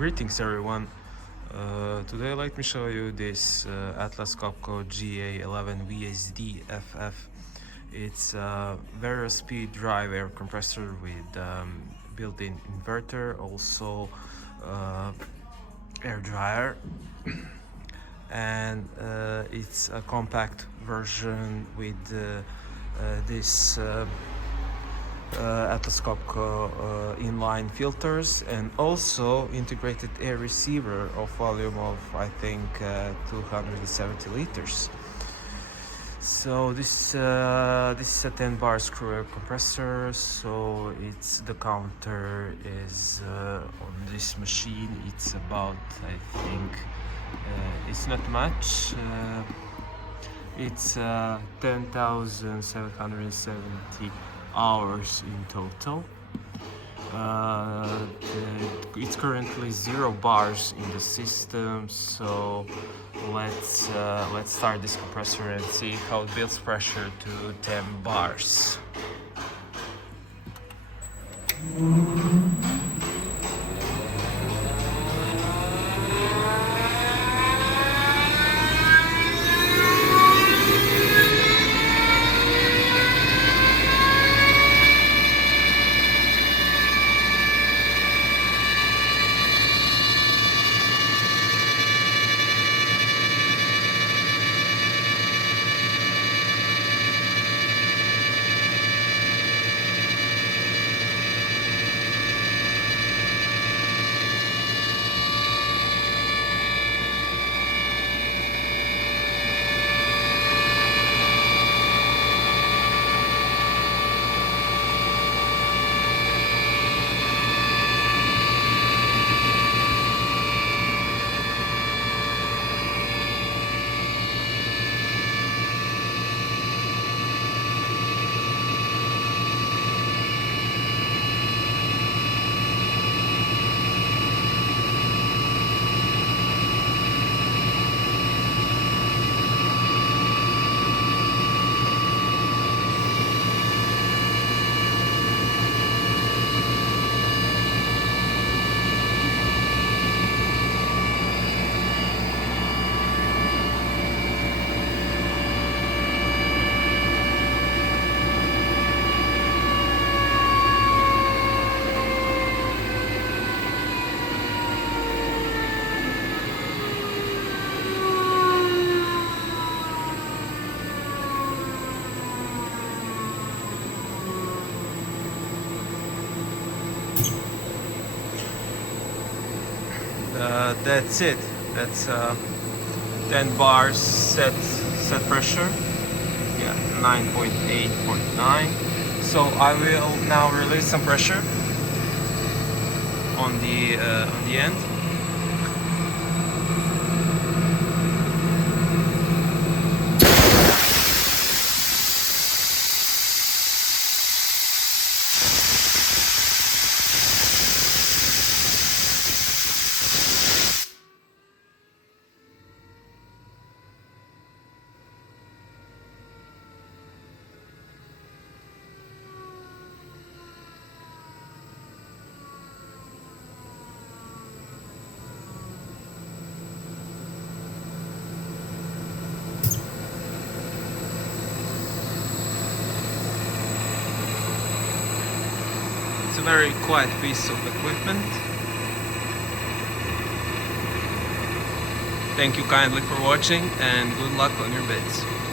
Greetings everyone. Today let me show you this Atlas COPCO GA 11 VSD FF. It's a variable speed drive air compressor with built-in inverter, also air dryer, and it's a compact version with this Atlas COPCO inline filters, and also integrated air receiver of volume of I think 270 liters. So this is a 10 bar screw air compressor. So the counter is on this machine. It's about, I think, it's not much. It's 10,770 hours in total. It's currently 0 bars in the system, so let's start this compressor and see how it builds pressure to 10 bars. That's it. That's 10 bars set pressure. Yeah, 9.8.9. So I will now release some pressure on the end. It's a very quiet piece of equipment. Thank you kindly for watching, and good luck on your bids.